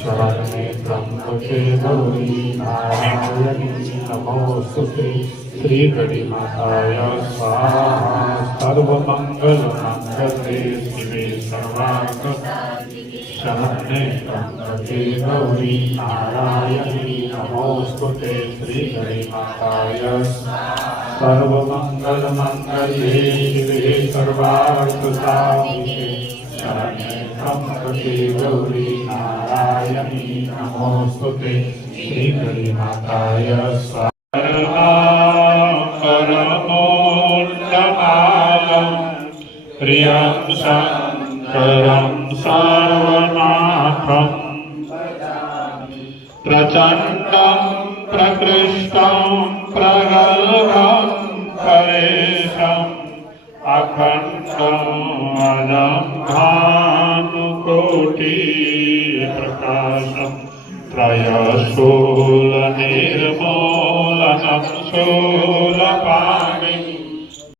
शरणे त्र्यंबके गौरी नारायणी नमोस्तुते श्रीगणेशाय स्वाहा। सर्वमंगलमंगले शिवे सर्वार्थसाधिके शरणे त्र्यंबके गौरी नारायणी नमोस्तुते श्रीगणेशाय स्वाहा। सर्वमंगलमंगले शिवे सर्वार्थसाधिके शरणे त्र्यंबके गौरी नारायणी नमोस्तुते श्रीगणेशाय स्वाहा। परमोत्तमालं प्रियं शङ्करं सर्वनाथं प्रचण्डं प्रकृष्टं प्रगल्भं परेशम् अखण्डमजं भानुकोटिप्रकाशं त्रयशूलनिर्मूलनं शूलपाणिं